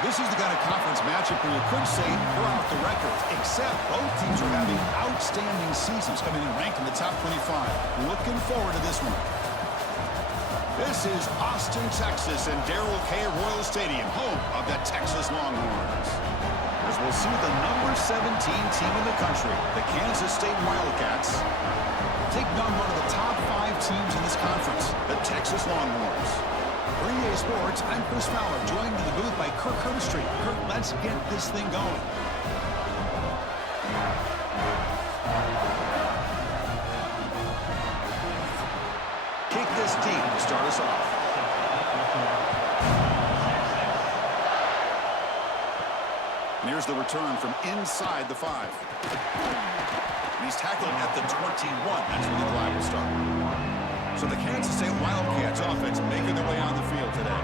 This is the kind of conference matchup where you could say throw out the records, except both teams are having outstanding seasons, coming in ranked in the top 25. Looking forward to this one. This is Austin, Texas, and Darrell K. Royal Stadium, home of the Texas Longhorns. As we'll see the number 17 team in the country, the Kansas State Wildcats, taking on one of the top 5 teams in this conference, the Texas Longhorns. For EA Sports, I'm Chris Fowler, joined in the booth by Kirk Herbstreit. Kirk, let's get this thing going. Kick this deep to start us off. And here's the return from inside the 5. And he's tackled at the 21. That's where the drive will start. So the Kansas State Wildcats offense making their way on the field today.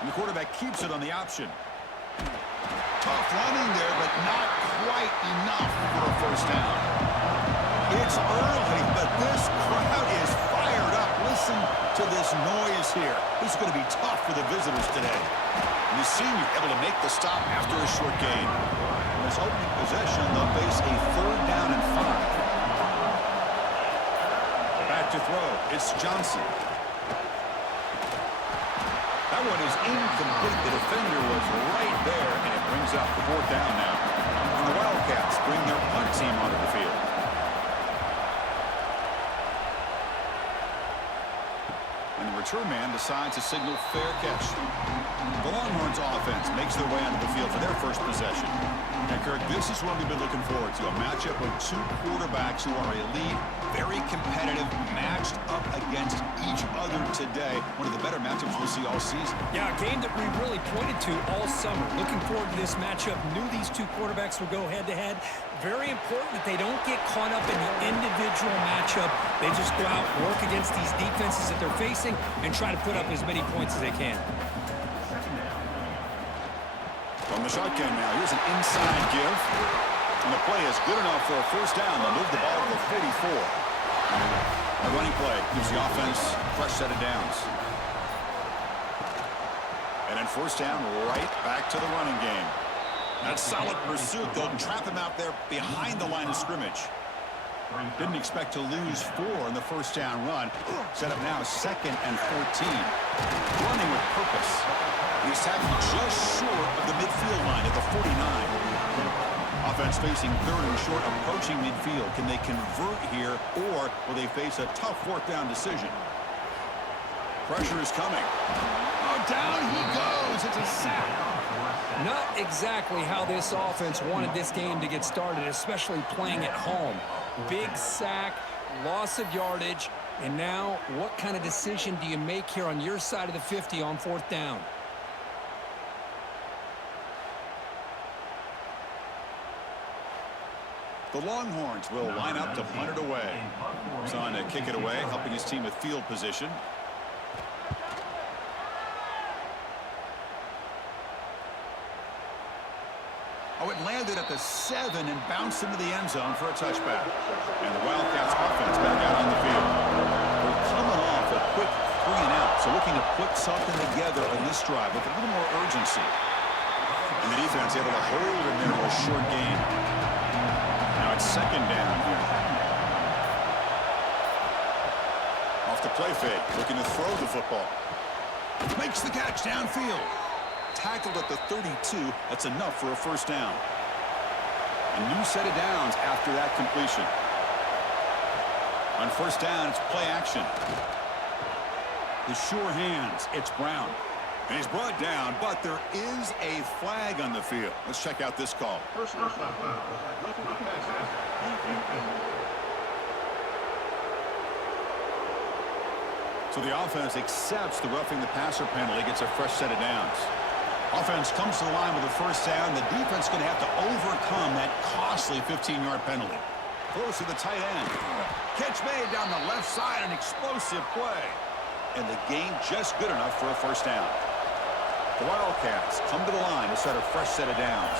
And the quarterback keeps it on the option. Tough running there, but not quite enough for a first down. It's early, but this crowd is fired up. Listen to this noise here. This is going to be tough for the visitors today. And the senior able to make the stop after a short gain. In this opening possession, they'll face a 3rd down and 5. Back to throw. It's Johnson. That one is incomplete. The defender was right there, and it brings up the 4th down now. And the Wildcats bring their punt team onto the field. And the return man decides to signal fair catch. The Longhorns offense makes their way onto the field for their first possession. And Kirk, this is what we've been looking forward to, a matchup of 2 quarterbacks who are elite, very competitive, matched up against each other today. One of the better matchups we'll see all season. Yeah, a game that we really pointed to all summer. Looking forward to this matchup. Knew these 2 quarterbacks would go head-to-head. Very important that they don't get caught up in the individual matchup. They just go out, work against these defenses that they're facing, and try to put up as many points as they can. From the shotgun now, here's an inside give. And the play is good enough for a first down. They'll move the ball to the 44. A running play gives the offense a fresh set of downs. And then first down, right back to the running game. That's solid pursuit. They'll trap him out there behind the line of scrimmage. Didn't expect to lose 4 in the first down run. Set up now 2nd and 14. Running with purpose. He's tackled just short of the midfield line at the 49. Offense facing 3rd and short, approaching midfield. Can they convert here, or will they face a tough 4th down decision? Pressure is coming. Oh, down he goes. It's a sack. Not exactly how this offense wanted this game to get started, especially playing at home. Big sack, loss of yardage, and now what kind of decision do you make here on your side of the 50 on 4th down? The Longhorns will line up to punt it away. He's on to kick it away, helping his team with field position. Oh, it landed at the 7 and bounced into the end zone for a touchback. And the Wildcats offense back out on the field. They're coming off a quick 3 and out, so looking to put something together on this drive with a little more urgency. And the defense able to hold him there with a short gain. Now it's 2nd down here. Off the play fake, looking to throw the football. Makes the catch downfield. Tackled at the 32. That's enough for a first down. A new set of downs after that completion. On first down, it's play action. The sure hands, it's Brown. And he's brought down, but there is a flag on the field. Let's check out this call. So the offense accepts the roughing the passer penalty, gets a fresh set of downs. Offense comes to the line with a first down. The defense is going to have to overcome that costly 15-yard penalty. Close to the tight end. Catch made down the left side, an explosive play. And the gain just good enough for a first down. The Wildcats come to the line to set a fresh set of downs.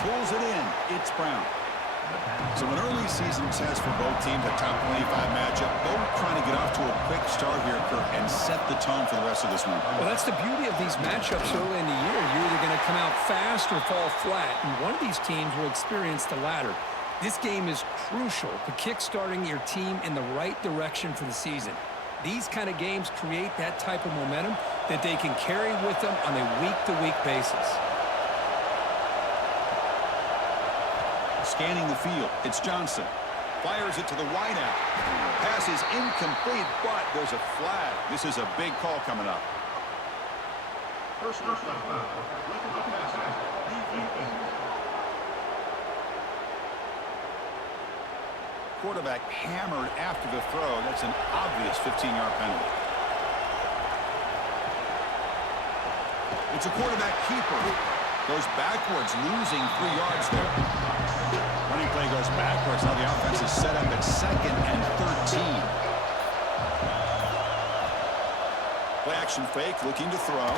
Pulls it in. It's Brown. So an early season test for both teams, a top 25 matchup. Both trying to get off to a quick start here, Kirk, and set the tone for the rest of this one. Well, that's the beauty of these matchups early in the year. You're either going to come out fast or fall flat, and one of these teams will experience the latter. This game is crucial to kick-starting your team in the right direction for the season. These kind of games create that type of momentum that they can carry with them on a week-to-week basis. Scanning the field, it's Johnson. Fires it to the wideout. Pass is incomplete, but there's a flag. This is a big call coming up. Personal foul. Quarterback hammered after the throw. That's an obvious 15-yard penalty. It's a quarterback keeper. Goes backwards, losing 3 yards there. Running play goes backwards. Now the offense is set up at 2nd and 13. Play action fake, looking to throw.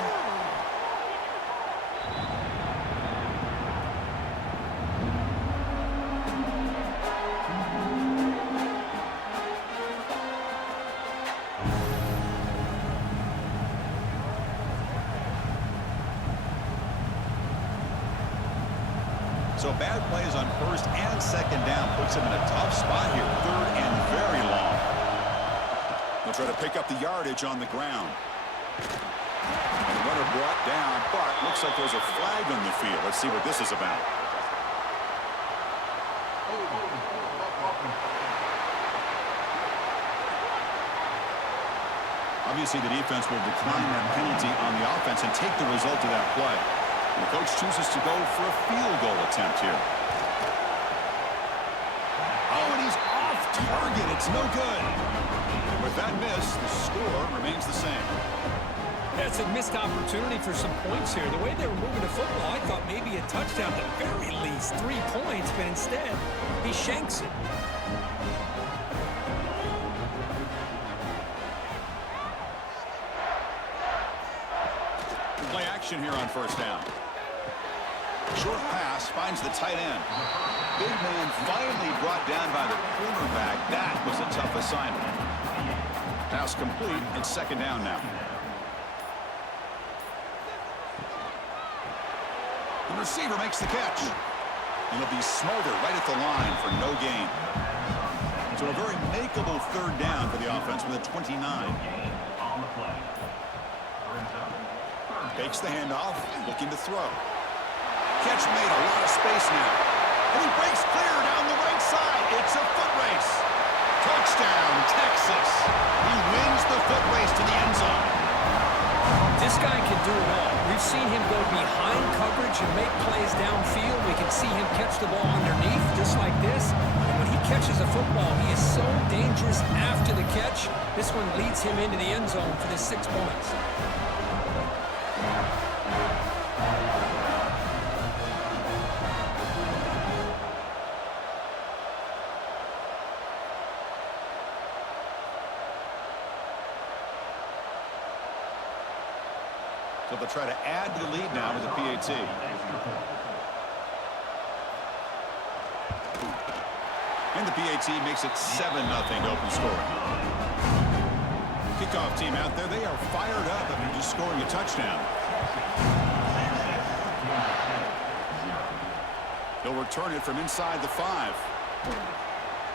So bad plays on 1st and 2nd down puts him in a tough spot here. 3rd and very long. They'll try to pick up the yardage on the ground. And the runner brought down, but looks like there's a flag on the field. Let's see what this is about. Obviously, the defense will decline that penalty on the offense and take the result of that play. The coach chooses to go for a field goal attempt here. Oh, and he's off target. It's no good. With that miss, the score remains the same. That's a missed opportunity for some points here. The way they were moving the football, I thought maybe a touchdown at the very least, 3 points, but instead, he shanks it. Play action here on 1st down. Short pass finds the tight end. Big man finally brought down by the cornerback. That was a tough assignment. Pass complete. It's 2nd down now. The receiver makes the catch. And he'll be smothered right at the line for no gain. So a very makeable 3rd down for the offense with a 29. Takes the handoff, looking to throw. Catch made, a lot of space now. And he breaks clear down the right side. It's a foot race. Touchdown, Texas. He wins the foot race to the end zone. This guy can do it all. We've seen him go behind coverage and make plays downfield. We can see him catch the ball underneath, just like this. And when he catches a football, he is so dangerous after the catch. This one leads him into the end zone for the 6 points. So they'll try to add to the lead now with the PAT. And the PAT makes it 7-0 to open scoring. Kickoff team out there, they are fired up after just scoring a touchdown. He'll return it from inside the 5.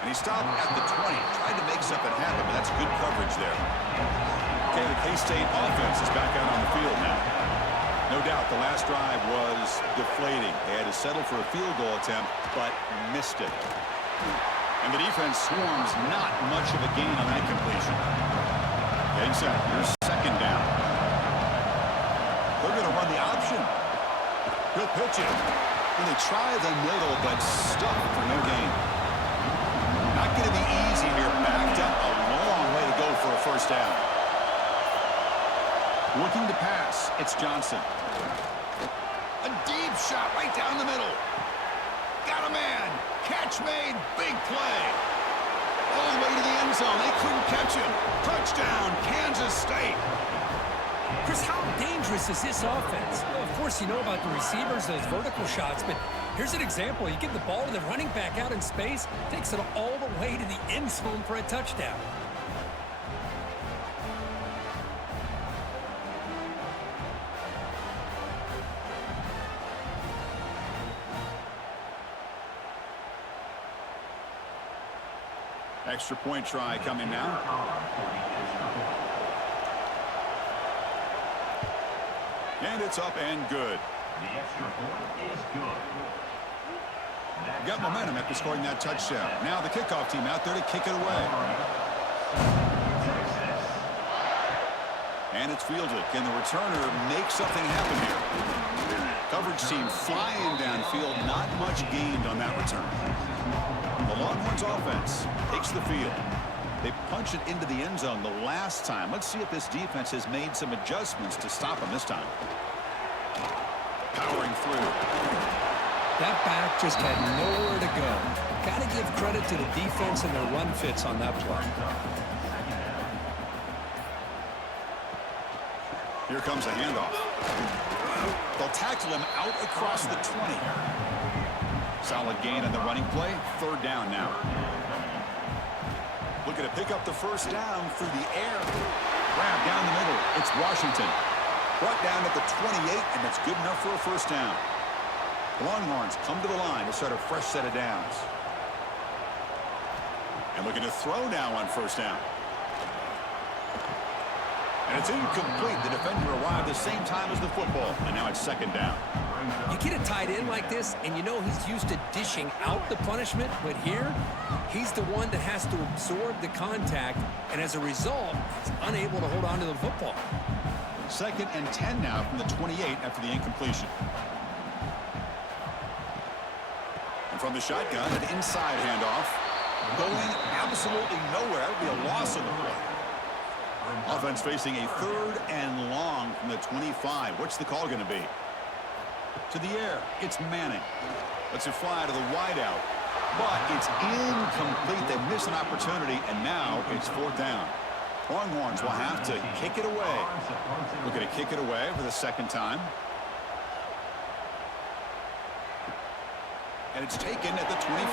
And he stopped at the 20. Tried to make something happen, but that's good coverage there. Okay, the K-State offense is back out on the field now. No doubt the last drive was deflating. They had to settle for a field goal attempt, but missed it. And the defense swarms not much of a gain on that completion. Getting set. Here's 2nd down. They're going to run the option. Good pitching. And they try the middle, but stuck for no gain. Not going to be easy here. Backed up a long way to go for a 1st down. Looking to pass, it's Johnson. A deep shot right down the middle. Got a man. Catch made. Big play. All the way to the end zone. They couldn't catch him. Touchdown, Kansas State. Chris, how dangerous is this offense? Well, of course, you know about the receivers, those vertical shots, but here's an example. You give the ball to the running back out in space, takes it all the way to the end zone for a touchdown. Extra point try coming now. And it's up and good. The extra point is good. Got momentum after scoring that touchdown. Now the kickoff team out there to kick it away. And it's fielded. Can the returner make something happen here? Coverage team flying downfield. Not much gained on that return. The Longhorns offense takes the field. They punch it into the end zone the last time. Let's see if this defense has made some adjustments to stop them this time. Powering through. That back just had nowhere to go. Got to give credit to the defense and their run fits on that play. Here comes a handoff. They'll tackle him out across the 20. Solid gain on the running play. Third down now. Looking to pick up the first down through the air. Grab down the middle. It's Washington. Brought down at the 28, and that's good enough for a first down. The Longhorns come to the line to start a fresh set of downs. And looking to throw now on first down. And it's incomplete. The defender arrived the same time as the football, and now it's second down. You get a tight end like this, and you know he's used to dishing out the punishment, but here, he's the one that has to absorb the contact, and as a result, he's unable to hold on to the football. Second and 10 now from the 28 after the incompletion. And from the shotgun, an inside handoff. Going absolutely nowhere. That would be a loss of the play. Offense facing a third and long from the 25. What's the call going to be? To the air. It's Manning. Lets it fly to the wideout. But it's incomplete. They miss an opportunity, and now it's fourth down. Longhorns will have to kick it away. We're going to kick it away for the second time. And it's taken at the 25.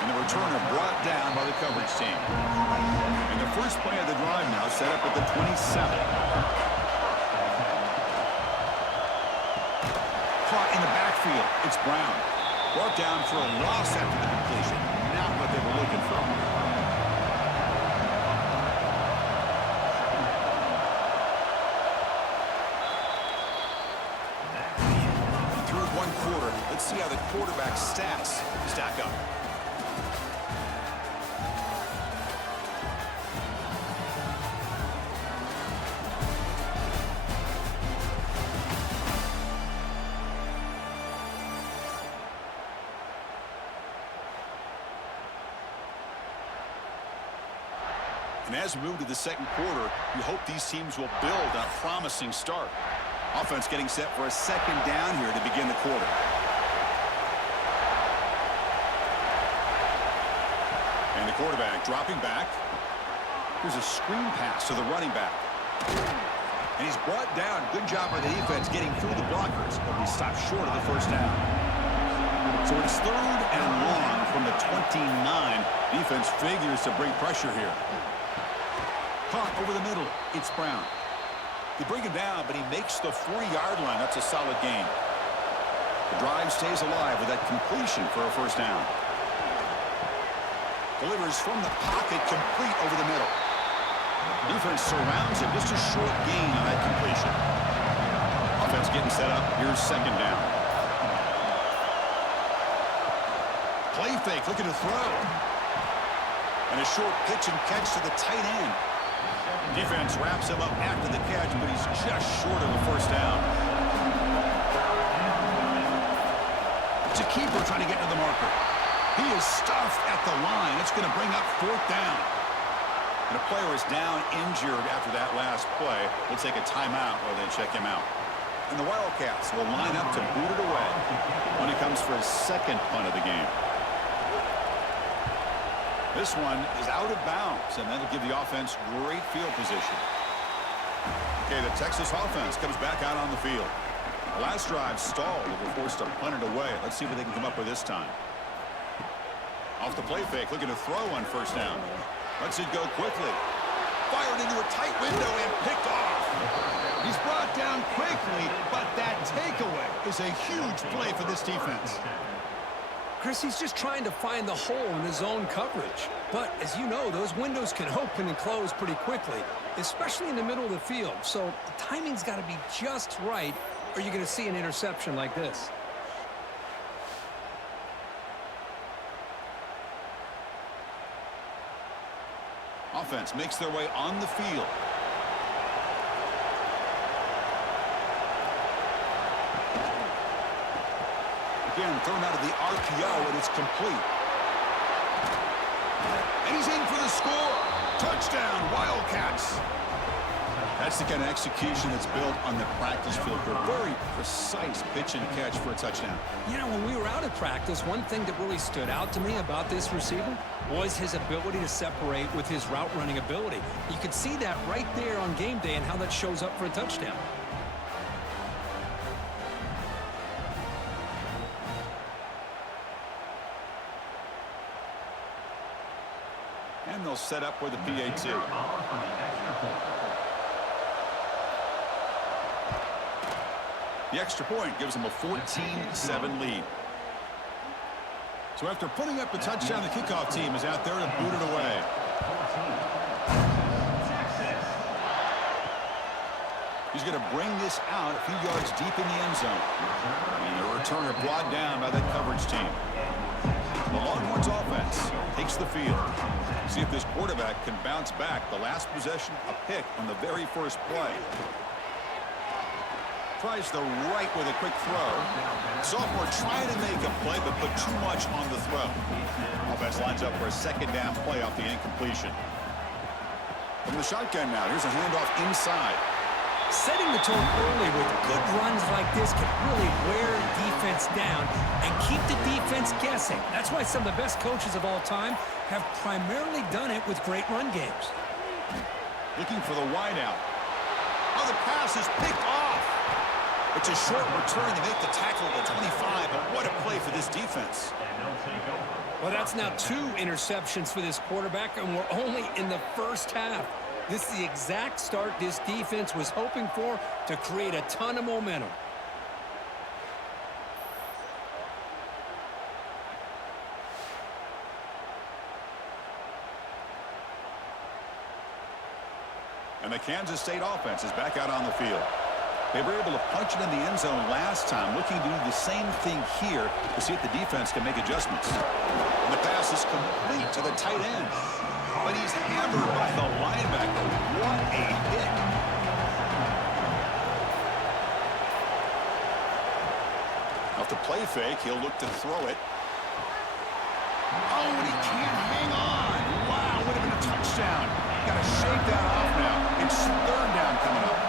And the returner brought down by the coverage team. And the first play of the drive now set up at the 27. Caught in the backfield. It's Brown. Brought down for a loss after the completion. Not what they were looking for. Through one quarter, let's see how the quarterback's stats stack up. And as we move to the second quarter, we hope these teams will build on a promising start. Offense getting set for a second down here to begin the quarter. And the quarterback dropping back. Here's a screen pass to the running back. And he's brought down. Good job by the defense getting through the blockers, but he stopped short of the first down. So it's third and long from the 29. Defense figures to bring pressure here. Caught over the middle. It's Brown. They bring him down, but he makes the 40-yard line. That's a solid gain. The drive stays alive with that completion for a first down. Delivers from the pocket, complete over the middle. Defense surrounds him. Just a short gain on that completion. Offense getting set up. Here's second down. Play fake, looking to throw. And a short pitch and catch to the tight end. Defense wraps him up after the catch, but he's just short of the first down. It's a keeper trying to get to the marker. He is stuffed at the line. It's going to bring up fourth down. And a player is down injured after that last play. We'll take a timeout while they check him out. And the Wildcats will line up to boot it away when it comes for his second punt of the game. This one is out of bounds, and that'll give the offense great field position. Okay, the Texas offense comes back out on the field. The last drive stalled. They were forced to punt it away. Let's see what they can come up with this time. Off the play fake, looking to throw on first down. Lets it go quickly. Fired into a tight window and picked off. He's brought down quickly, but that takeaway is a huge play for this defense. Chris, he's just trying to find the hole in his own coverage. But, as you know, those windows can open and close pretty quickly, especially in the middle of the field. So the timing's got to be just right, or you're going to see an interception like this. Offense makes their way on the field. Again, thrown out of the RPO, and it's complete. And he's in for the score. Touchdown, Wildcats. That's the kind of execution that's built on the practice field. A very precise pitch and catch for a touchdown. You know, when we were out at practice, one thing that really stood out to me about this receiver was his ability to separate with his route running ability. You could see that right there on game day and how that shows up for a touchdown. And they'll set up with the PAT. The extra point gives them a 14-7 lead. So after putting up the touchdown, the kickoff team is out there to boot it away. He's going to bring this out a few yards deep in the end zone. And the returner brought down by that coverage team. The Longhorns offense takes the field. See if this quarterback can bounce back. The last possession, a pick on the very first play. Tries the right with a quick throw. Sophomore trying to make a play, but put too much on the throw. Offense lines up for a second down play off the incompletion. From the shotgun now, here's a handoff inside. Setting the tone early with good runs like this can really wear defense down and keep the defense guessing. That's why some of the best coaches of all time have primarily done it with great run games. Looking for the wideout. Oh, the pass is picked off. It's a short return to make the tackle at the 25, but what a play for this defense. Well, that's now 2 interceptions for this quarterback, and we're only in the first half. This is the exact start this defense was hoping for to create a ton of momentum. And the Kansas State offense is back out on the field. They were able to punch it in the end zone last time, looking to do the same thing here to see if the defense can make adjustments. And the pass is complete to the tight end. But he's hammered by the linebacker. What a hit. Off the play fake, he'll look to throw it. Oh, and he can't hang on. Wow, would have been a touchdown. Got to shake that off now. It's third down coming up.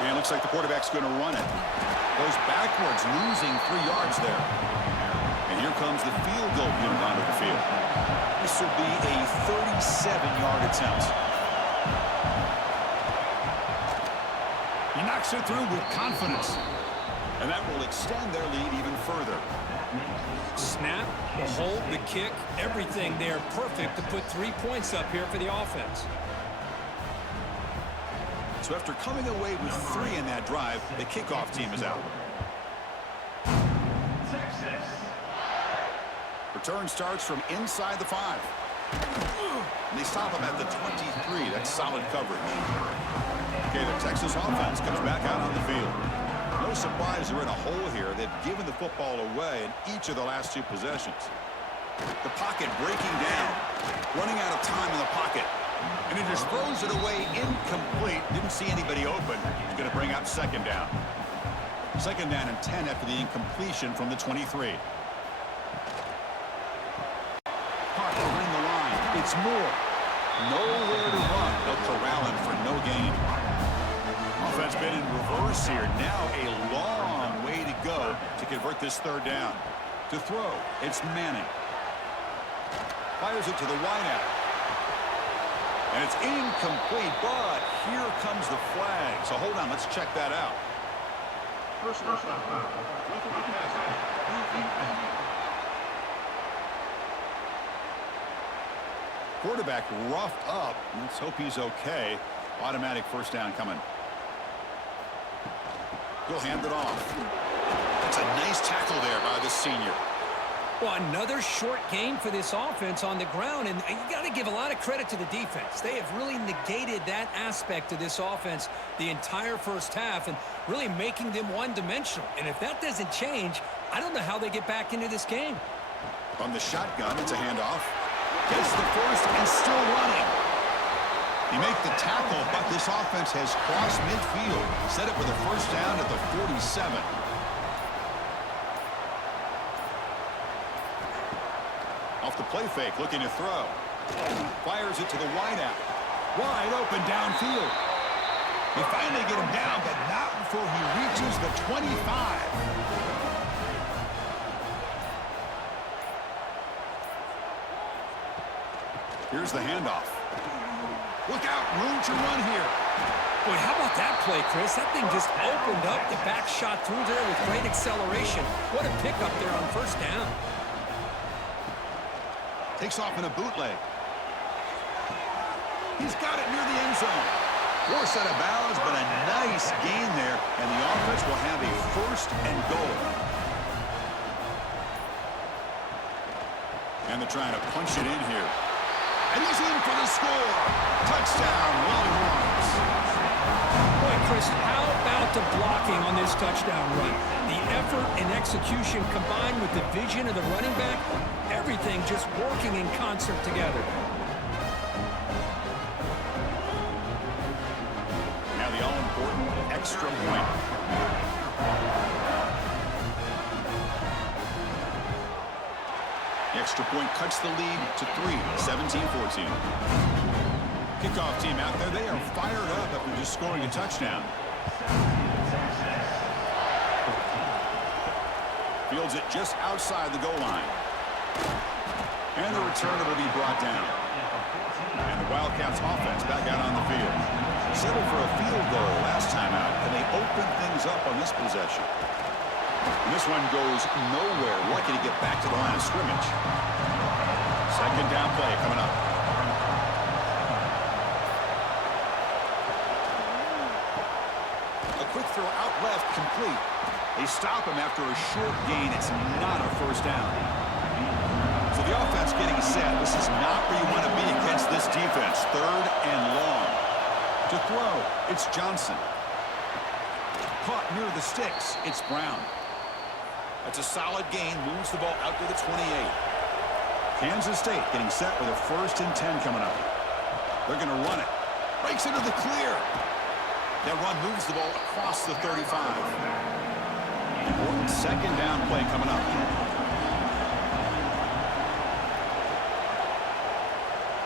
And it looks like the quarterback's going to run it. Goes backwards, losing 3 yards there. And here comes the field goal unit onto the field. This will be a 37-yard attempt. He knocks it through with confidence. And that will extend their lead even further. Snap, the hold, the kick, everything there perfect to put 3 points up here for the offense. So after coming away with 3 in that drive, the kickoff team is out. Return starts from inside the 5. And they stop him at the 23. That's solid coverage. Okay, the Texas offense comes back out on the field. No surprise they're in a hole here. They've given the football away in each of the last 2 possessions. The pocket breaking down. Running out of time in the pocket. And he just throws it away incomplete. Didn't see anybody open. He's going to bring up second down. Second down and 10 after the incompletion from the 23. Hart behind the line. It's Moore. Nowhere to run. They'll corral him for no gain. Offense been in reverse here. Now a long way to go to convert this third down. To throw, it's Manning. Fires it to the wideout. And it's incomplete, but here comes the flag. So hold on, let's check that out. Quarterback roughed up. Let's hope he's okay. Automatic first down coming. He'll hand it off. That's a nice tackle there by the senior. Well, another short game for this offense on the ground, and you got to give a lot of credit to the defense. They have really negated that aspect of this offense the entire first half and really making them one-dimensional. And if that doesn't change, I don't know how they get back into this game. On the shotgun, it's a handoff. Gets the first and still running. He makes the tackle, but this offense has crossed midfield. Set up with a first down at the 47. Off the play fake, looking to throw. Fires it to the wideout. Wide open downfield. They finally get him down, but not before he reaches the 25. Here's the handoff. Look out, room to run here. Boy, how about that play, Chris? That thing just opened up. The back shot through there with great acceleration. What a pickup there on first down. Takes off in a bootleg. He's got it near the end zone. Poor set of bounds, but a nice gain there, and the offense will have a first and goal. And they're trying to punch it in here. And he's in for the score. Touchdown, Longhorns. Boy, Chris, how about the blocking on this touchdown run? The effort and execution combined with the vision of the running back, everything just working in concert together. Now the all-important extra point. The extra point cuts the lead to 3, 17-14. Kickoff team out there, they are fired up after just scoring a touchdown. Fields it just outside the goal line. And the returner will be brought down. And the Wildcats offense back out on the field. Settled for a field goal last time out, and they open things up on this possession. And this one goes nowhere. Lucky to get back to the line of scrimmage. Second down play coming up. A quick throw out left, complete. They stop him after a short gain. It's not a first down. So the offense getting set. This is not where you want to be against this defense. Third and long. To throw, it's Johnson. Caught near the sticks. It's Brown. That's a solid gain. Moves the ball out to the 28. Kansas State getting set with a 1st and 10 coming up. They're going to run it. Breaks into the clear. That run moves the ball across the 35. Important second down play coming up.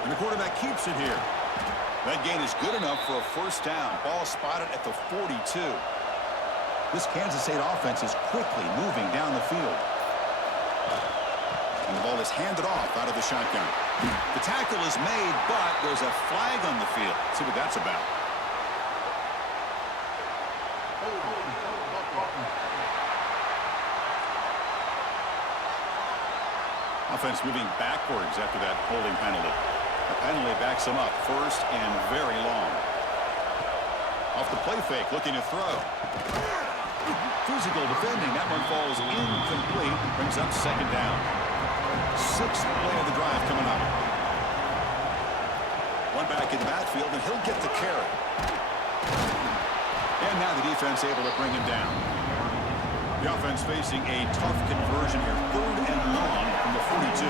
And the quarterback keeps it here. That gain is good enough for a first down. Ball spotted at the 42. This Kansas State offense is quickly moving down the field. And the ball is handed off out of the shotgun. The tackle is made, but there's a flag on the field. Let's see what that's about. Offense moving backwards after that holding penalty. The penalty backs them up. 1st and very long. Off the play fake, looking to throw. Physical defending. That one falls incomplete. Brings up second down. 6th play of the drive coming up. One back in the backfield, and he'll get the carry. And now the defense able to bring him down. The offense facing a tough conversion here. 3rd and long from the 42.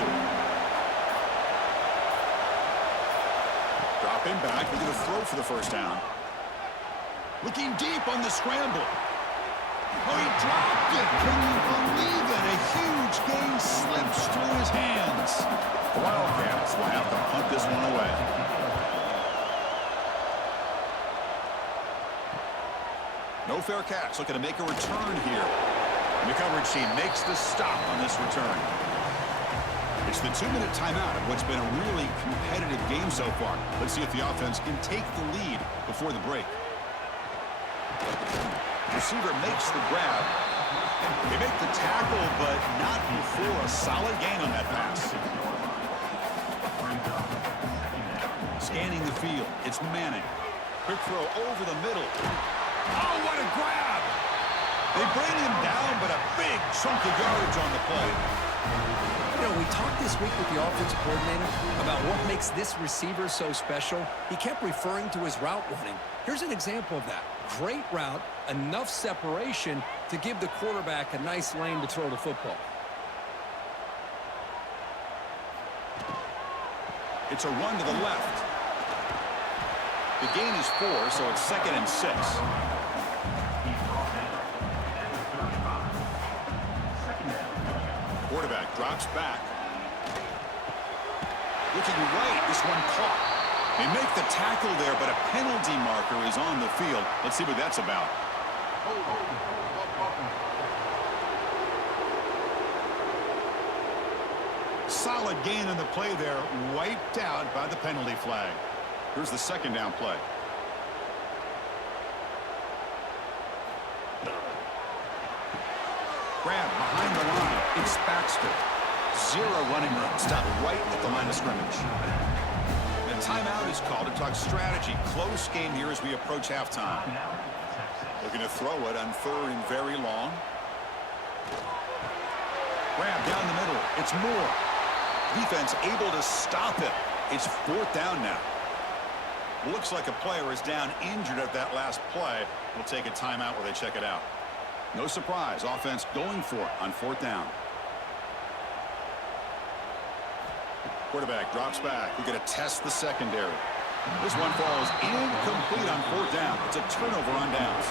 Dropping back. They're going to throw for the first down. Looking deep on the scramble. Oh, he dropped it. Can you believe it? A huge gain slips through his hands. The Wildcats will have to punt this one away. No fair catch. Looking to make a return here. The coverage team makes the stop on this return. It's the 2-minute timeout of what's been a really competitive game so far. Let's see if the offense can take the lead before the break. Receiver makes the grab. They make the tackle, but not before a solid gain on that pass. Scanning the field. It's Manning. Quick throw over the middle. Oh, what a grab! They bring him down, but a big chunk of yardage on the play. You know, we talked this week with the offensive coordinator about what makes this receiver so special. He kept referring to his route running. Here's an example of that. Great route, enough separation to give the quarterback a nice lane to throw the football. It's a run to the left. The gain is 4, so it's 2nd and 6. Quarterback drops back. Looking right, this one caught. They make the tackle there, but a penalty marker is on the field. Let's see what that's about. Solid gain on the play there, wiped out by the penalty flag. Here's the 2nd down play. Grab behind the line. It's Baxter. 0 running room. Stop right at the line of scrimmage. The timeout is called to talk strategy. Close game here as we approach halftime. Looking to throw it on 3rd and very long. Grab down the middle. It's Moore. Defense able to stop it. It's 4th down now. Looks like a player is down injured at that last play. We'll take a timeout while they check it out. No surprise, offense going for it on 4th down. Quarterback drops back. We're going to test the secondary. This one falls incomplete on 4th down. It's a turnover on downs.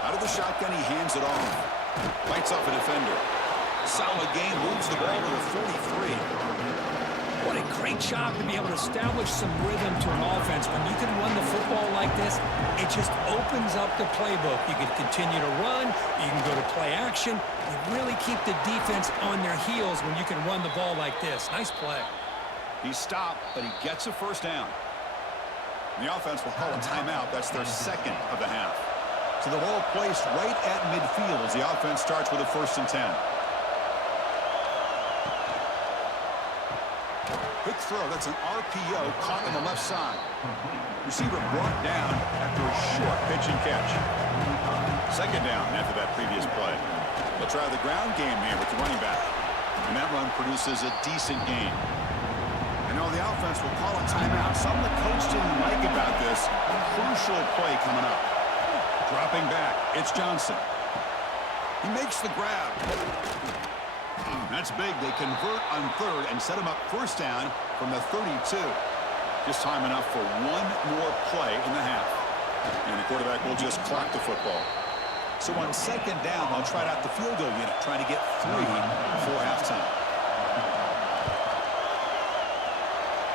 Out of the shotgun, he hands it off. Bites off a defender. Solid game, moves the ball to the 43. What a great job to be able to establish some rhythm to an offense. When you can run the football like this, it just opens up the playbook. You can continue to run. You can go to play action. You really keep the defense on their heels when you can run the ball like this. Nice play. He stopped, but he gets a 1st down. The offense will call a timeout. That's their 2nd of the half. So the ball placed right at midfield as the offense starts with a 1st and 10. Quick throw. That's an RPO caught on the left side. Receiver brought down after a short pitch and catch. 2nd down after that previous play. They'll try the ground game here with the running back. And that run produces a decent gain. And now the offense will call a timeout. Something the coach didn't like about this. Crucial play coming up. Dropping back. It's Johnson. He makes the grab. That's big. They convert on 3rd and set him up 1st down from the 32. Just time enough for one more play in the half. And the quarterback will just clock the football. So on 2nd down, they'll try out the field goal unit, trying to get 3 before halftime.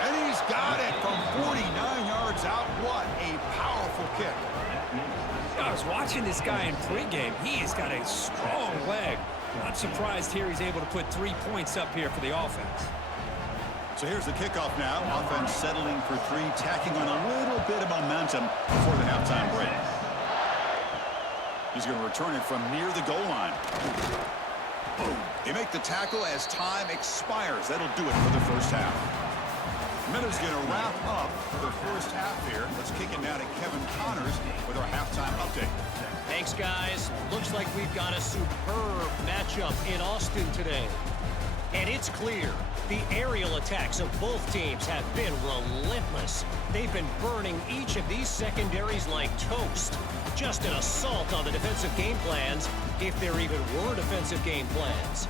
And he's got it from 49 yards out. What a powerful kick. I was watching this guy in pregame. He's got a strong leg. Not surprised here he's able to put 3 points up here for the offense. So here's the kickoff now. Offense settling for 3, tacking on a little bit of momentum before the halftime break. He's going to return it from near the goal line. They make the tackle as time expires. That'll do it for the 1st half. Miller's going to wrap up the 1st half here. Let's kick it now to Kevin Connors with our halftime update. Thanks, guys. Looks like we've got a superb matchup in Austin today. And it's clear, the aerial attacks of both teams have been relentless. They've been burning each of these secondaries like toast. Just an assault on the defensive game plans, if there even were defensive game plans.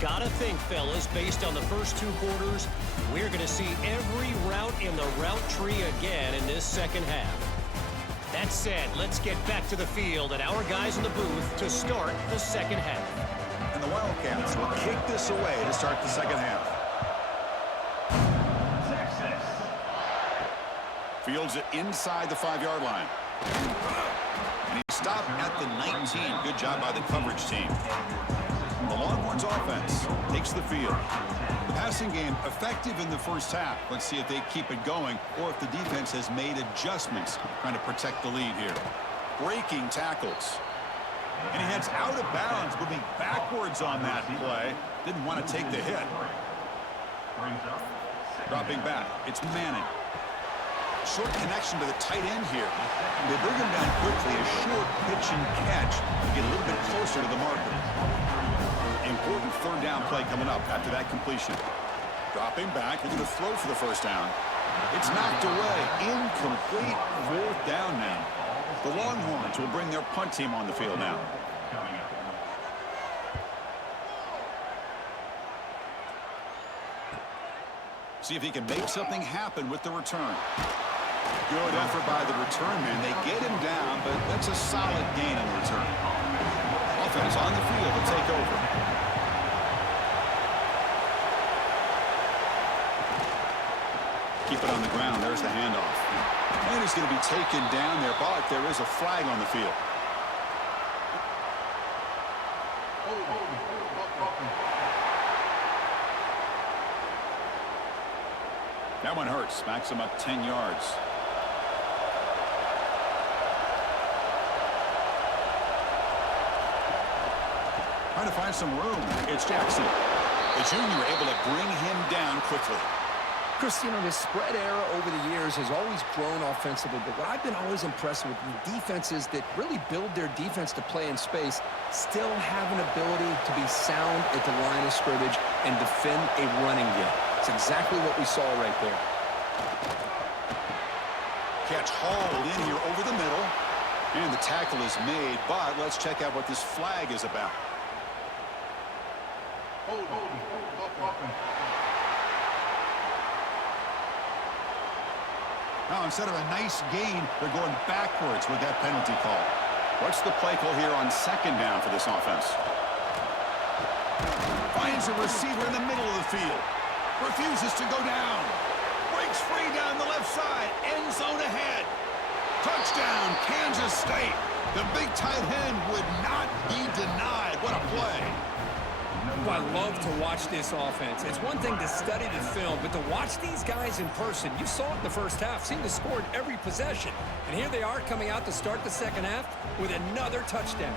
Gotta think, fellas, based on the first 2 quarters, we're going to see every route in the route tree again in this 2nd half. That said, let's get back to the field and our guys in the booth to start the 2nd half. And the Wildcats will kick this away to start the 2nd half. Fields it inside the 5-yard line. And he stopped at the 19. Good job by the coverage team. The Longhorns offense takes the field. The passing game effective in the first half. Let's see if they keep it going or if the defense has made adjustments trying to protect the lead here. Breaking tackles. And he heads out of bounds, moving backwards on that play. Didn't want to take the hit. Dropping back. It's Manning. Short connection to the tight end here. They bring him down quickly. A short pitch and catch to get a little bit closer to the marker. Important third down play coming up after that completion. Dropping back. They're going to throw for the first down. It's knocked away. Incomplete. Fourth down now. The Longhorns will bring their punt team on the field now. See if he can make something happen with the return. Good effort by the return man. They get him down, but that's a solid gain on the return. Offense on the field to take over. Keep it on the ground. There's the handoff. And he's going to be taken down there, but there is a flag on the field. That one hurts. Backs him up 10 yards. Trying to find some room. It's Jackson. The junior able to bring him down quickly. Chris, you know, this spread era over the years has always grown offensively, but what I've been always impressed with the defenses that really build their defense to play in space still have an ability to be sound at the line of scrimmage and defend a running game. It's exactly what we saw right there. Catch hauled in here over the middle, and the tackle is made, but let's check out what this flag is about. Now, instead of a nice gain, they're going backwards with that penalty call. What's the play call here on second down for this offense? Finds a receiver in the middle of the field. Refuses to go down. Breaks free down the left side. End zone ahead. Touchdown, Kansas State. The big tight end would not be denied. What a play. Oh, I love to watch this offense. It's one thing to study the film, but to watch these guys in person, you saw it in the first half, seemed to score every possession. And here they are coming out to start the second half with another touchdown.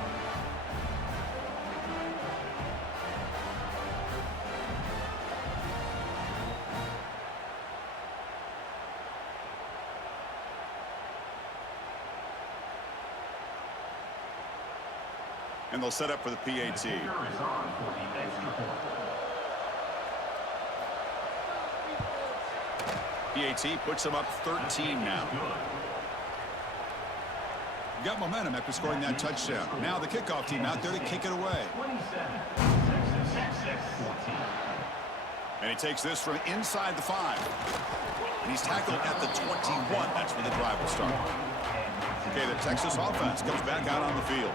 And they'll set up for the PAT. PAT puts them up 13 now. Got momentum after scoring that touchdown. Now the kickoff team out there to kick it away. And he takes this from inside the 5. And he's tackled at the 21. That's where the drive will start. Okay, the Texas offense comes back out on the field.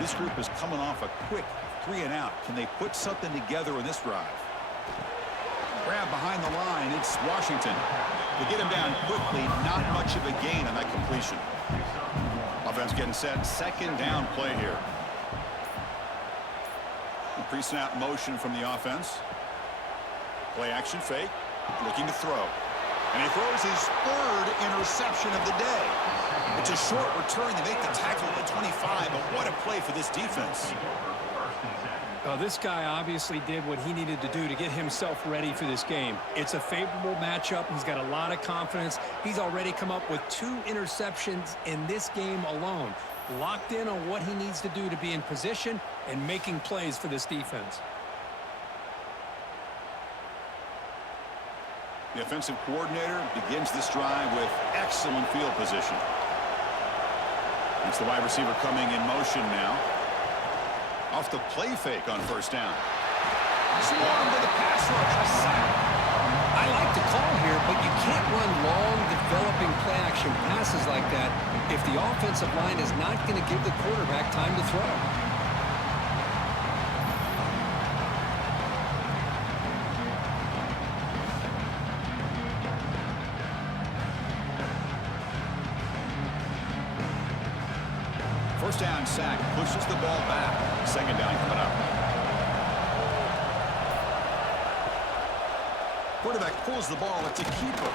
This group is coming off a quick 3-and-out. Can they put something together in this drive? Grab behind the line. It's Washington. They get him down quickly. Not much of a gain on that completion. Offense getting set. Second down play here. Pre-snap motion from the offense. Play action fake. Looking to throw. And he throws his third interception of the day. It's a short return. They make the tackle at the 25, but what a play for this defense. This guy obviously did what he needed to do to get himself ready for this game. It's a favorable matchup. He's got a lot of confidence. He's already come up with 2 interceptions in this game alone. Locked in on what he needs to do to be in position and making plays for this defense. The offensive coordinator begins this drive with excellent field position. It's the wide receiver coming in motion now. Off the play fake on first down. Swarmed to the pass rush. A sack. I like the call here, but you can't run long, developing play-action passes like that if the offensive line is not going to give the quarterback time to throw. First down sack, pushes the ball back. Second down coming up. Quarterback pulls the ball. It's a keeper.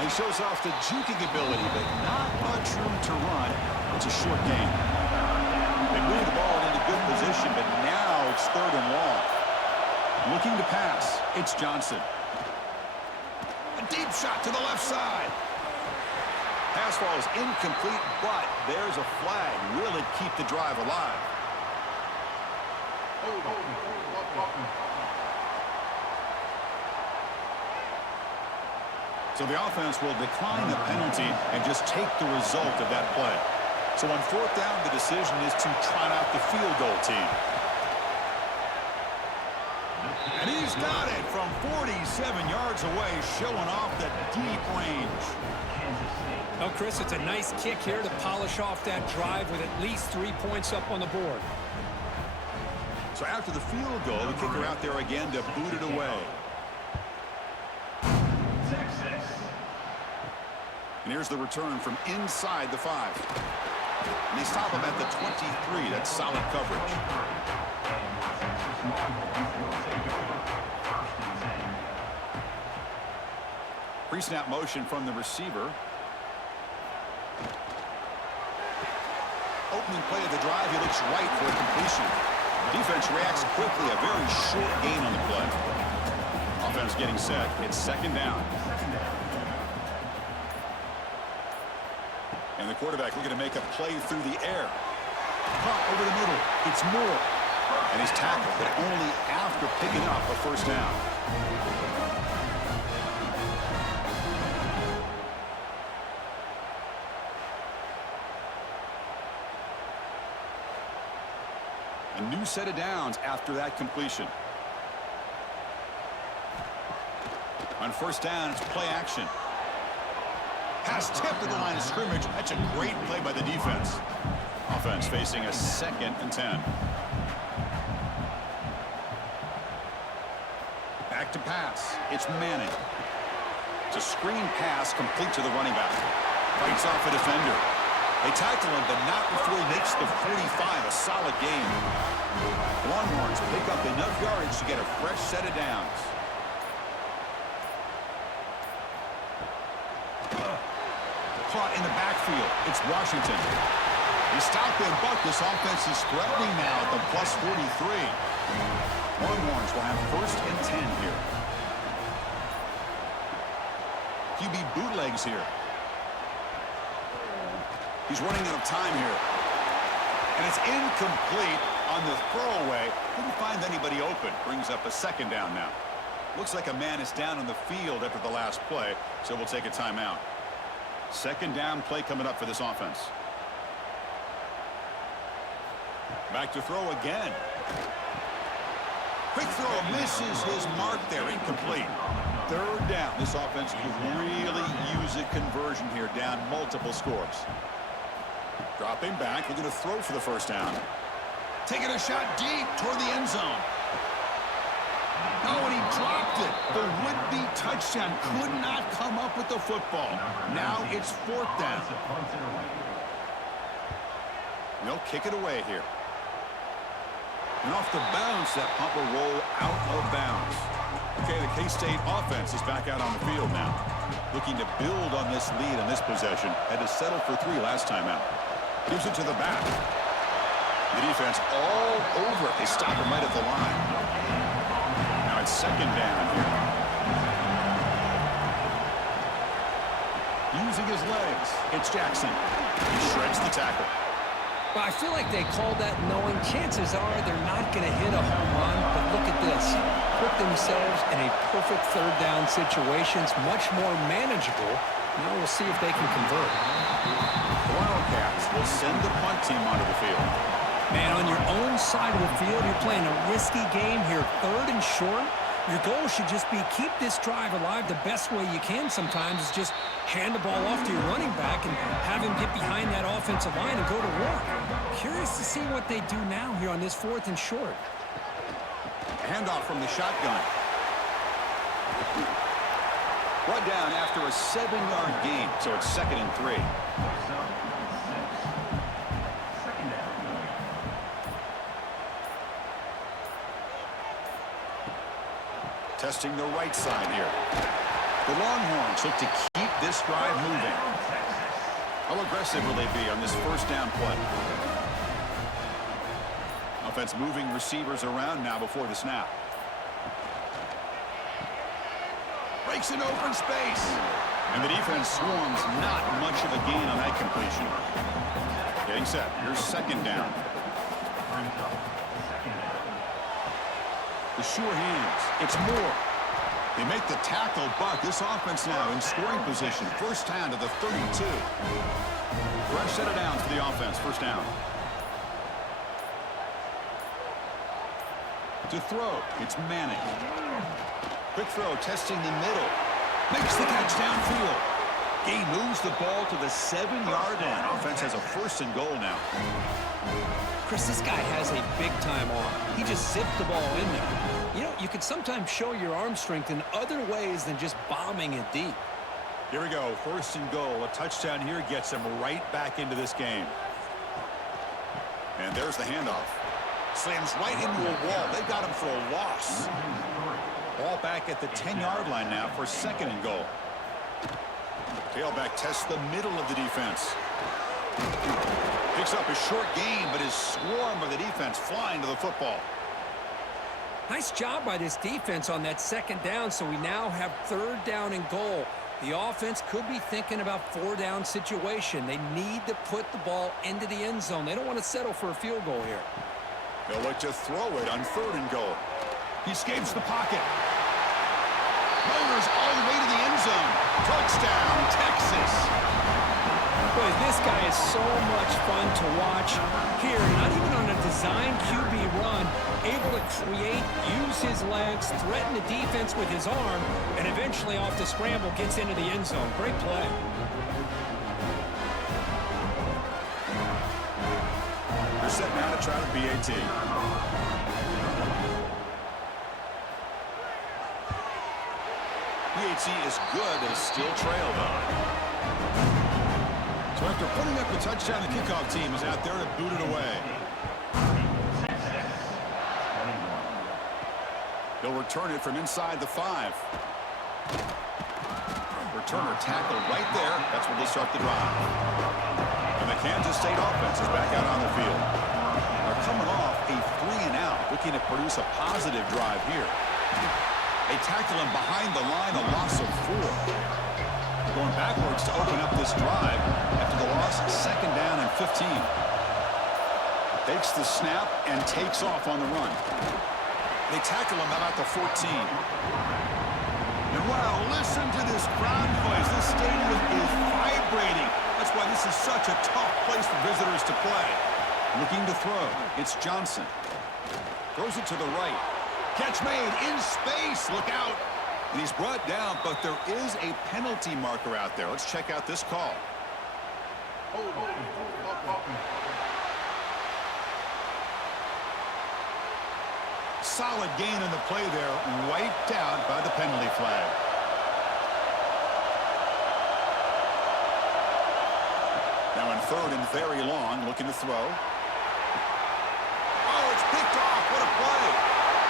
He shows off the juking ability, but not much room to run. It's a short game. They move the ball into good position, but now it's third and long. Looking to pass. It's Johnson. A deep shot to the left side. Pass ball is incomplete, but there's a flag. Will it keep the drive alive? So the offense will decline the penalty and just take the result of that play. So on fourth down, the decision is to trot out the field goal team. And he's got it from 47 yards away, showing off the deep range. Well, Chris, it's a nice kick here to polish off that drive with at least 3 points up on the board. So after the field goal, the kicker out there again to boot it away. And here's the return from inside the 5. And they stop him at the 23. That's solid coverage. Pre-snap motion from the receiver. Opening play of the drive, he looks right for a completion. Defense reacts quickly, a very short gain on the play. Offense getting set. It's second down. And the quarterback looking to make a play through the air. Caught over the middle. It's Moore. And he's tackled, but only after picking up a first down. A new set of downs after that completion. On first down, it's play action. Pass tipped to the line of scrimmage. That's a great play by the defense. Offense facing a 2nd and 10. Back to pass. It's Manning. It's a screen pass complete to the running back. Fights off a defender. They tackle him, but not before he makes the 45. A solid game. Longhorns pick up enough yardage to get a fresh set of downs. Caught in the backfield. It's Washington. They stop him, but this offense is threatening now at the plus 43. Longhorns will have 1st and 10 here. QB bootlegs here. He's running out of time here. And it's incomplete on the throwaway. Couldn't find anybody open. Brings up a 2nd down now. Looks like a man is down on the field after the last play, so we'll take a timeout. 2nd down play coming up for this offense. Back to throw again. Quick throw, misses his mark there, incomplete. 3rd down. This offense could really use a conversion here, down multiple scores. Dropping back, looking to throw for the first down. Taking a shot deep toward the end zone. Oh, and he dropped it. The would-be touchdown could not come up with the football. Now it's 4th down. They'll kick it away here. And off the bounce, that punt will roll out of bounds. Okay, the K-State offense is back out on the field now. Looking to build on this lead on this possession. Had to settle for 3 last time out. Gives it to the back. The defense all over it. They stop him right at the line. Now it's 2nd down here. Using his legs, it's Jackson. He shreds the tackle. Well, I feel like they called that knowing chances are they're not going to hit a home run, but look at this. Put themselves in a perfect 3rd down situation. It's much more manageable. Now we'll see if they can convert. The Wildcats will send the punt team onto the field. Man, on your own side of the field, you're playing a risky game here. 3rd and short. Your goal should just be keep this drive alive the best way you can sometimes is just hand the ball off to your running back and have him get behind that offensive line and go to work. Curious to see what they do now here on this 4th and short. Handoff from the shotgun. Brought down after a 7-yard gain, so it's 2nd and 3. testing the right side here. The Longhorns look to keep this drive moving. How aggressive will they be on this first down play? Offense moving receivers around now before the snap. Breaks in open space. And the defense swarms. Not much of a gain on that completion. Getting set. Here's second down. The sure hands. It's more. They make the tackle, but this offense now in scoring position. First down to the 32. Fresh set of downs for the offense. First down. To throw. It's Manning. Quick throw, testing the middle. Makes the catch downfield. He moves the ball to the 7-yard line. Offense has a first and goal now. Chris, this guy has a big-time arm. He just zipped the ball in there. You know, you can sometimes show your arm strength in other ways than just bombing it deep. Here we go, first and goal. A touchdown here gets them right back into this game. And there's the handoff. Slams right into a wall. They got him for a loss. Ball back at the 10-yard line now for second and goal. Tailback tests the middle of the defense. Picks up a short gain, but his swarm of the defense flying to the football. Nice job by this defense on that second down, so we now have third down and goal. The offense could be thinking about four-down situation. They need to put the ball into the end zone. They don't want to settle for a field goal here. They'll look to throw it on third and goal. He escapes the pocket. Motors all the way to the end zone. Touchdown, Texas. Boy, this guy is so much fun to watch. Here, not even on a design QB run, able to create, use his legs, threaten the defense with his arm, and eventually off the scramble gets into the end zone. Great play. They're set now to try the BAT. BAT is good, but is still trailed on. So after putting up the touchdown, the kickoff team is out there to boot it away. They'll return it from inside the 5. Returner tackled right there. That's where they start the drive. And the Kansas State offense is back out on the field. They're coming off a 3-and-out, looking to produce a positive drive here. They tackle him behind the line, a loss of 4. Going backwards to open up this drive after the loss, second down and 15. Takes the snap and takes off on the run. They tackle him about the 14. And wow, listen to this crowd noise. This stadium is vibrating. That's why this is such a tough place for visitors to play. Looking to throw. It's Johnson. Throws it to the right. Catch made in space. Look out. And he's brought down, but there is a penalty marker out there. Let's check out this call. Solid gain in the play there, wiped out by the penalty flag. Now in third and very long, looking to throw. Oh, it's picked off. What a play.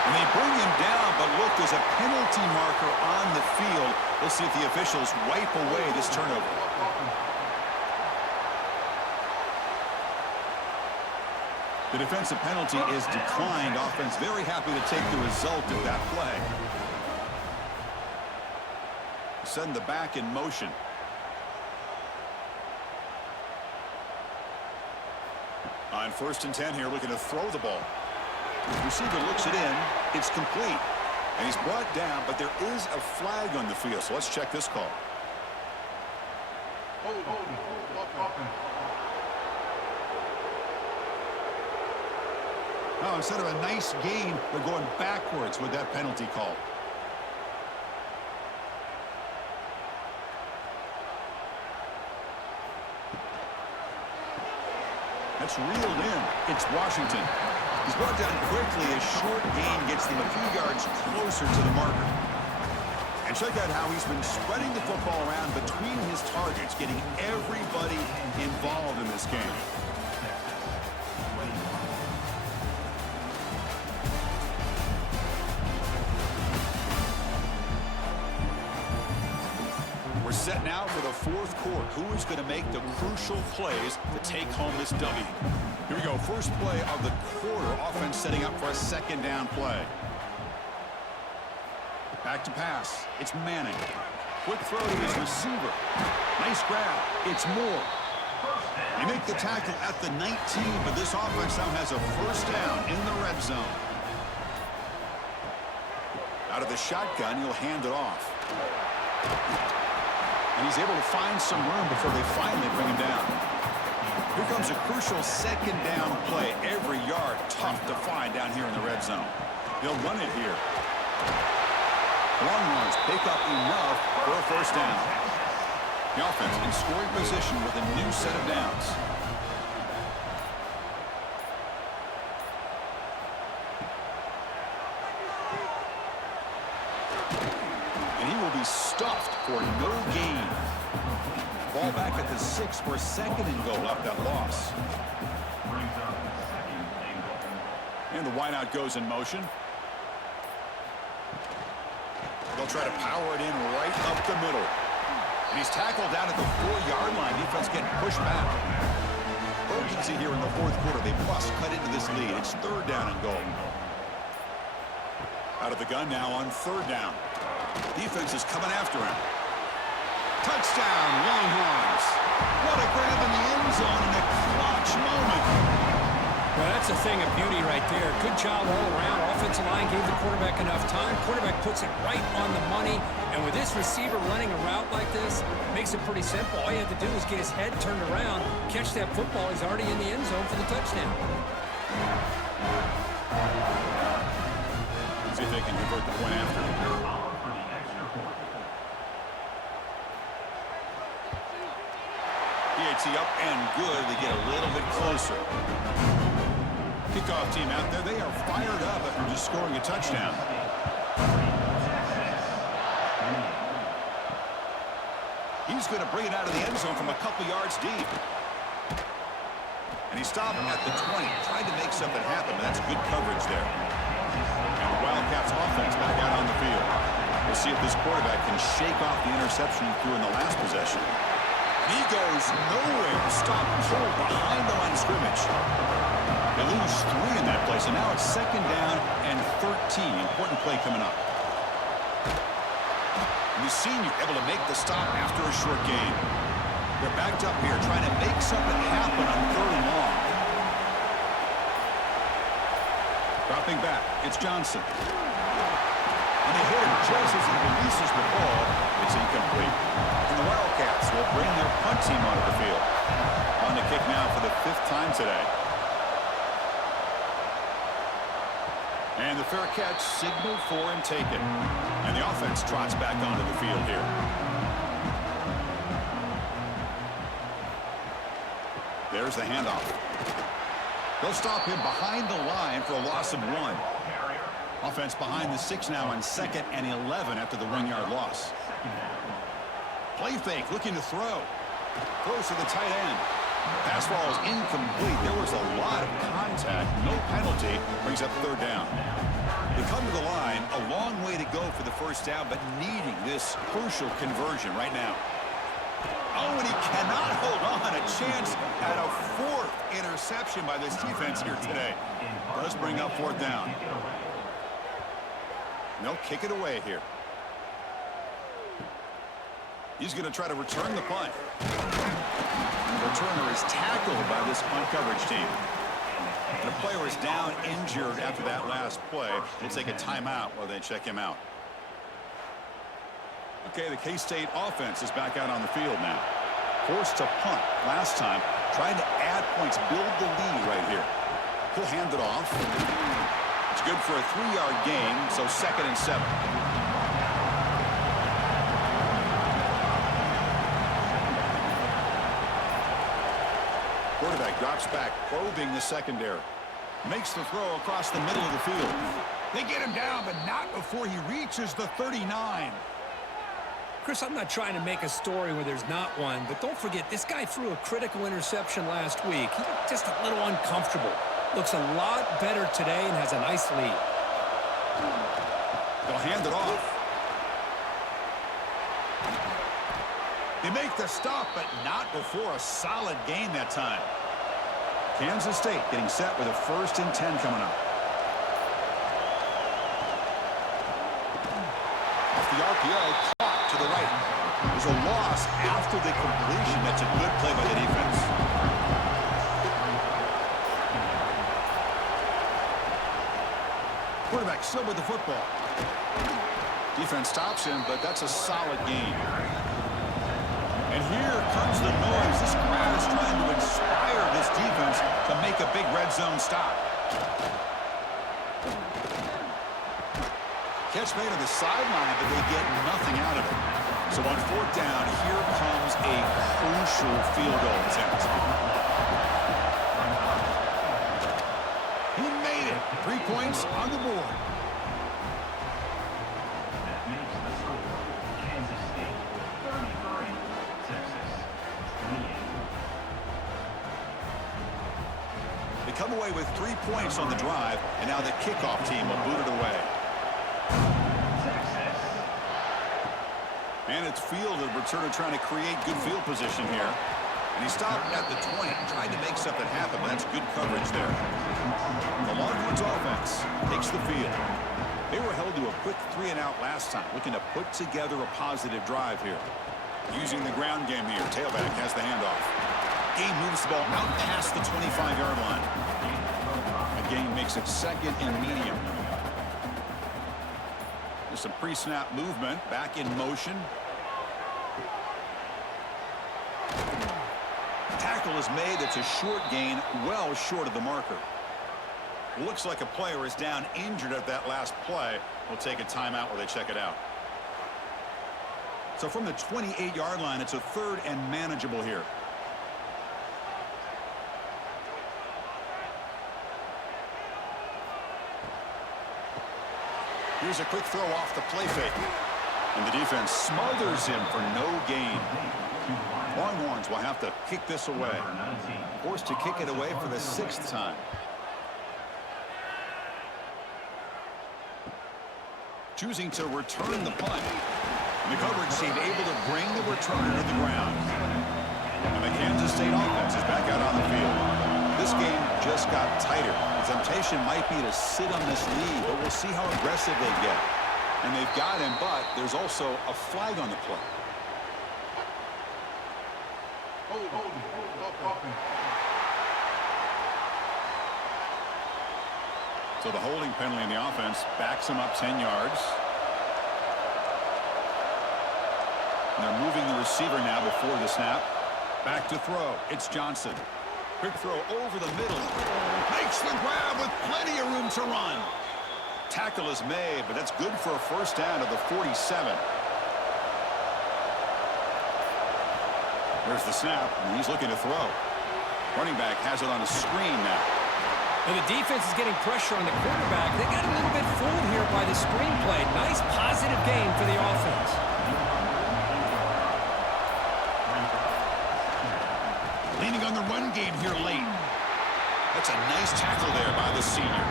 And they bring him down, but look, there's a penalty marker on the field. We'll see if the officials wipe away this turnover. The defensive penalty is declined. Offense very happy to take the result of that play. Send the back in motion. On first and 10 here, looking to throw the ball. Receiver looks it in. It's complete. And he's brought down, but there is a flag on the field. So let's check this call. Oh, instead of a nice gain, they're going backwards with that penalty call. That's reeled in. It's Washington. He's brought down quickly. A short gain gets them a few yards closer to the marker. And check out how he's been spreading the football around between his targets, getting everybody involved in this game. We're set now for the fourth quarter. Who is going to make the crucial plays to take home this W? Here we go. First play of the quarter. Offense setting up for a second down play. Back to pass. It's Manning. Quick throw to his receiver. Nice grab. It's Moore. They make the tackle at the 19, but this offense now has a first down in the red zone. Out of the shotgun, he'll hand it off. And he's able to find some room before they finally bring him down. Here comes a crucial second down play. Every yard tough to find down here in the red zone. They'll run it here. Longhorns pick up enough for a first down. The offense in scoring position with a new set of downs. And he will be stuffed for no gain. Ball back at the 6 for a second and goal after that loss. And the wideout goes in motion. They'll try to power it in right up the middle. And he's tackled down at the 4-yard line. Defense getting pushed back. Urgency here in the fourth quarter. They must cut into this lead. It's third down and goal. Out of the gun now on third down. Defense is coming after him. Touchdown, Longhorns. What a grab in the end zone in a clutch moment. Well, that's a thing of beauty right there. Good job all around. Offensive line gave the quarterback enough time. Quarterback puts it right on the money. And with this receiver running a route like this, makes it pretty simple. All you have to do is get his head turned around, catch that football. He's already in the end zone for the touchdown. See if they can convert the point after. PHC up and good. They get a little bit closer. Kickoff team out there. They are fired up after just scoring a touchdown. He's going to bring it out of the end zone from a couple yards deep. And he stopped at the 20. Tried to make something happen, but that's good coverage there. And the Wildcats offense back out on the field. We'll see if this quarterback can shake off the interception he threw in the last possession. He goes nowhere. Stop pulled behind the line of scrimmage. They lose 3 in that place, and now it's second down and 13. Important play coming up. And the senior able to make the stop after a short gain. They're backed up here trying to make something happen on third and long. Dropping back, it's Johnson. And they hit him just as he releases the ball. It's incomplete. And the Wildcats will bring their punt team onto the field. On the kick now for the 5th time today. And the fair catch signaled for and taken. And the offense trots back onto the field here. There's the handoff. They'll stop him behind the line for a loss of 1. Offense behind the 6 now on 2nd and 11 after the 1-yard loss. Play fake, looking to throw. Throws to the tight end. Pass ball is incomplete. There was a lot of contact. No penalty. Brings up third down. They come to the line. A long way to go for the first down, but needing this crucial conversion right now. Oh, and he cannot hold on. A chance at a 4th interception by this defense here today. Does bring up 4th down. They'll kick it away here. He's going to try to return the punt. And the returner is tackled by this punt coverage team. And the player is down injured after that last play. We'll take a timeout while they check him out. Okay, the K-State offense is back out on the field now. Forced to punt last time. Trying to add points, build the lead right here. He'll hand it off. It's good for a 3-yard gain, so 2nd and 7. Quarterback drops back, probing the secondary. Makes the throw across the middle of the field. They get him down, but not before he reaches the 39. Chris, I'm not trying to make a story where there's not one, but don't forget, this guy threw a critical interception last week. He looked just a little uncomfortable. Looks a lot better today and has a nice lead. They'll hand it off. They make the stop, but not before a solid gain that time. Kansas State getting set with a 1st and 10 coming up. Off the RPO, caught to the right. There's a loss after the completion. That's a good play by the defense. Quarterback still with the football. Defense stops him, but that's a solid gain. And here comes the noise. This crowd is trying to inspire this defense to make a big red zone stop. Catch made on the sideline, but they get nothing out of it. So on 4th down, here comes a crucial field goal attempt. He made it. 3 points on the board. That makes the score Kansas State 33, Texas 28. They come away with 3 points on the drive, and now the kickoff team will boot it away. And it's field, the returner trying to create good field position here. And he stopped at the 20, tried to make something happen, but that's good coverage there. The Longhorns offense takes the field. They were held to a quick 3-and-out last time, looking to put together a positive drive here. Using the ground game here, tailback has the handoff. Game moves the ball out past the 25-yard line. The game makes it 2nd and medium. There's some pre-snap movement, back in motion. Tackle is made. It's a short gain, well short of the marker. Looks like a player is down injured at that last play. We'll take a timeout while they check it out. So from the 28-yard line, it's a 3rd and manageable here. Here's a quick throw off the play fake. And the defense smothers him for no gain. Longhorns will have to kick this away. Forced to kick it away for the 6th time. Choosing to return the punt. And the coverage team able to bring the returner to the ground. And the Kansas State offense is back out on the field. This game just got tighter. The temptation might be to sit on this lead, but we'll see how aggressive they get. And they've got him, but there's also a flag on the play. So the holding penalty in the offense backs him up 10 yards. And they're moving the receiver now before the snap. Back to throw. It's Johnson. Quick throw over the middle. Makes the grab with plenty of room to run. Tackle is made, but that's good for a 1st down to the 47. There's the snap, and he's looking to throw. Running back has it on a screen now. And the defense is getting pressure on the quarterback. They got a little bit fooled here by the screen play. Nice positive gain for the offense. Leaning on the run game here late. That's a nice tackle there by the senior.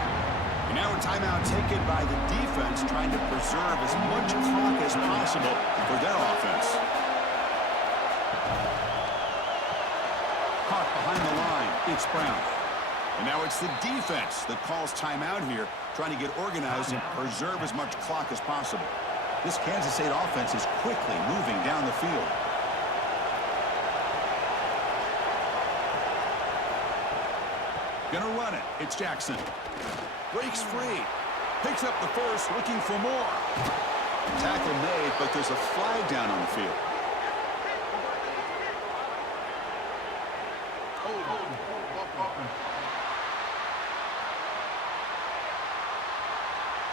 And now a timeout taken by the defense, trying to preserve as much clock as possible for their offense. Caught behind the line. It's Brown. And now it's the defense that calls timeout here, trying to get organized and preserve as much clock as possible. This Kansas State offense is quickly moving down the field. Gonna run it. It's Jackson. Breaks free. Picks up the first, looking for more. Tackle made, but there's a flag down on the field.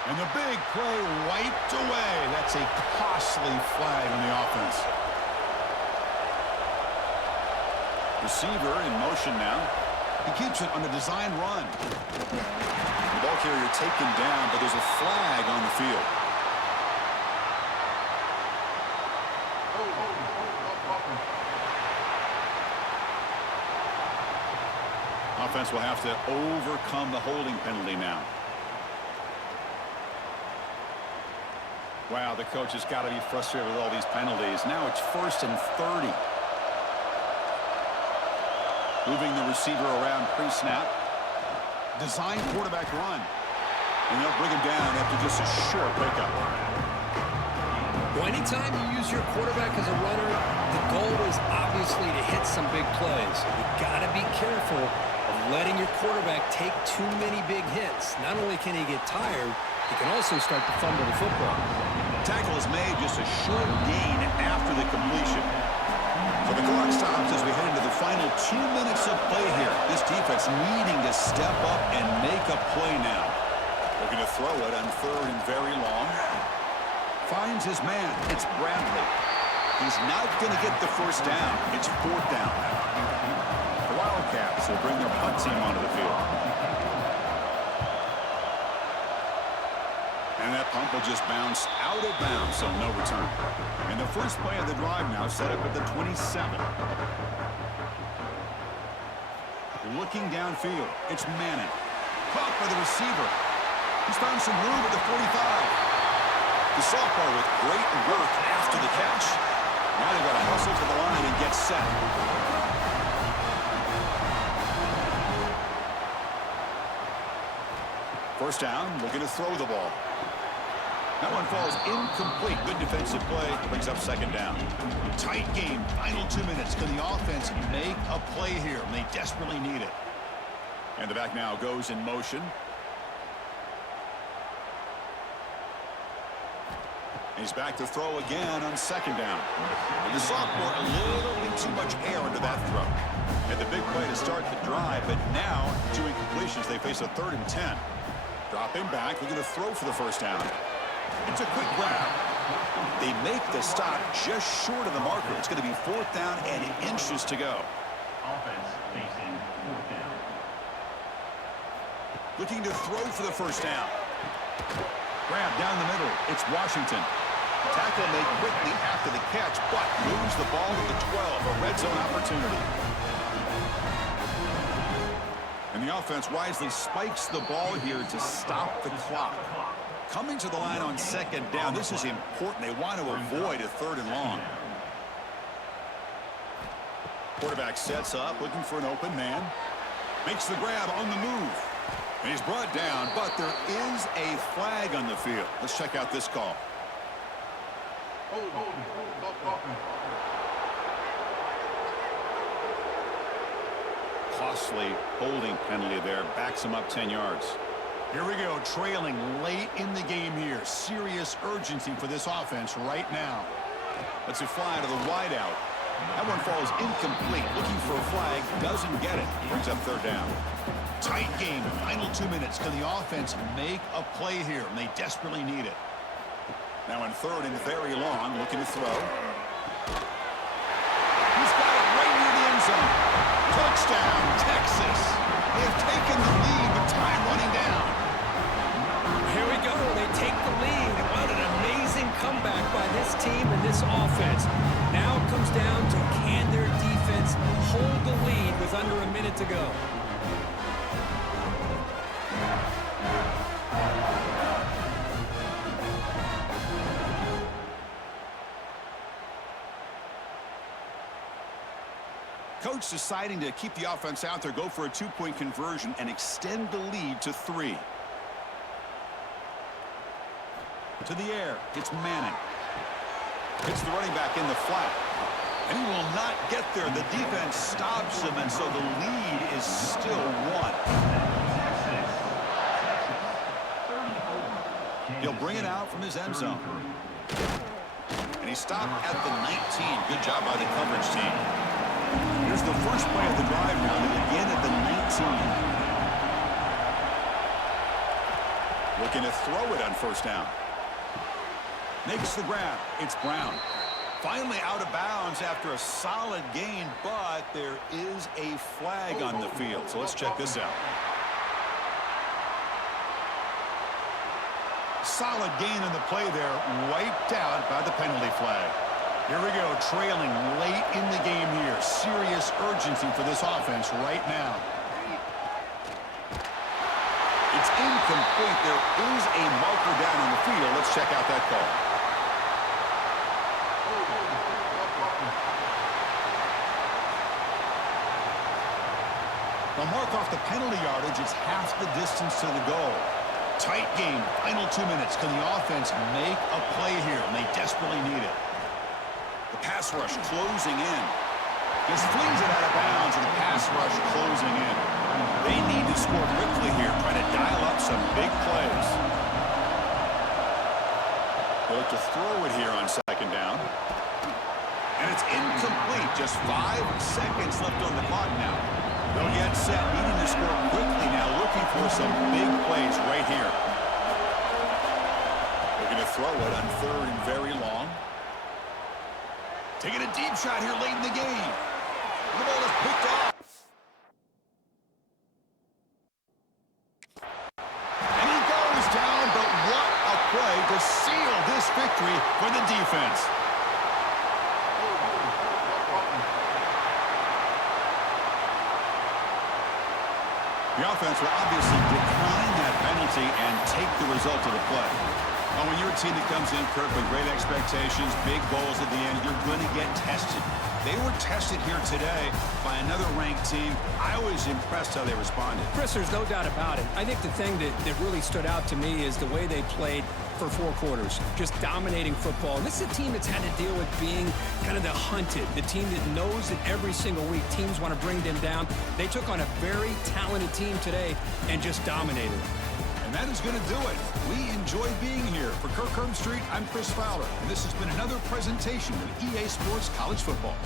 And the big play wiped away. That's a costly flag on the offense. Receiver in motion now. He keeps it on a design run. The ball carrier taken down, but there's a flag on the field. Offense will have to overcome the holding penalty now. Wow, the coach has got to be frustrated with all these penalties. Now it's 1st and 30. Moving the receiver around pre-snap. Design quarterback run. And they'll bring him down after just a short pickup. Well, anytime you use your quarterback as a runner, the goal is obviously to hit some big plays. You've got to be careful of letting your quarterback take too many big hits. Not only can he get tired, he can also start to fumble the football. Tackle is made, just a short gain after the completion. So the clock stops as we head into the final 2 minutes of play here. This defense needing to step up and make a play now. Looking to throw it on 3rd and very long. Finds his man. It's Bradley. He's not going to get the first down. It's 4th down. The Wildcats will bring their punt team onto the field. And that punt will just bounce out of bounds, so no return. And the first play of the drive now set up at the 27. Looking downfield, it's Manning. Caught by the receiver. He's found some room at the 45. The sophomore with great work after the catch. Now they've got to hustle to the line and get set. First down, looking to throw the ball. That one falls incomplete. Good defensive play. Brings up 2nd down. Tight game. Final 2 minutes. Can the offense make a play here? And they desperately need it. And the back now goes in motion. He's back to throw again on 2nd down. And the sophomore a little bit too much air into that throw. And the big play to start the drive, but now 2 incompletions. They face a 3rd and 10. Dropping back, looking to throw for the first down. It's a quick grab. They make the stop just short of the marker. It's going to be 4th down and inches to go. Offense facing 4th down. Looking to throw for the first down. Grab down the middle. It's Washington. Tackle made quickly after the catch, but moves the ball to the 12. A red zone opportunity. And the offense wisely spikes the ball here to stop the clock. Coming to the line on 2nd down. This is important. They want to avoid a 3rd and long. Quarterback sets up, looking for an open man. Makes the grab on the move. And he's brought down, but there is a flag on the field. Let's check out this call. Costly holding penalty there. Backs him up 10 yards. Here we go, trailing late in the game here. Serious urgency for this offense right now. Let's fly to the wideout. That one falls incomplete. Looking for a flag, doesn't get it. Brings up 3rd down. Tight game, final 2 minutes. Can the offense make a play here? And they desperately need it. Now in 3rd and very long, looking to throw. He's got it right near the end zone. Touchdown, Texas. They have taken the lead with time running down. Here we go. They take the lead. What an amazing comeback by this team and this offense. Now it comes down to can their defense hold the lead with under a minute to go. Coach deciding to keep the offense out there, go for a 2-point conversion, and extend the lead to 3. To the air, it's Manning. Hits the running back in the flat. And he will not get there. The defense stops him, and so the lead is still 1. He'll bring it out from his end zone. And he stopped at the 19. Good job by the coverage team. Here's the first play of the drive now to begin at the 19. Looking to throw it on first down. Makes the grab. It's Brown. Finally out of bounds after a solid gain, but there is a flag on the field. So let's check this out. Solid gain on the play there, wiped out by the penalty flag. Here we go, trailing late in the game here. Serious urgency for this offense right now. It's incomplete. There is a marker down on the field. Let's check out that call. They'll mark off the penalty yardage. It's half the distance to the goal. Tight game. Final 2 minutes. Can the offense make a play here? And they desperately need it. The pass rush closing in. Just flings it out of bounds, and the pass rush closing in. They need to score quickly here, trying to dial up some big plays. They'll look to throw it here on second down. And it's incomplete. Just 5 seconds left on the clock now. They'll get set, needing to score quickly now, looking for some big plays right here. They're going to throw it on third and very long. Taking a deep shot here late in the game. The ball is picked off. And he goes down, but what a play to seal this victory for the defense. The offense will obviously decline that penalty and take the result of the play. And when you're a team that comes in, Kirk, with great expectations, big goals at the end, you're going to get tested. They were tested here today by another ranked team. I was impressed how they responded. Chris, there's no doubt about it. I think the thing that really stood out to me is the way they played for 4 quarters, just dominating football. And this is a team that's had to deal with being kind of the hunted, the team that knows that every single week teams want to bring them down. They took on a very talented team today and just dominated. And that is going to do it. We enjoy being here. For Kirk Street, I'm Chris Fowler, and this has been another presentation of EA Sports College Football.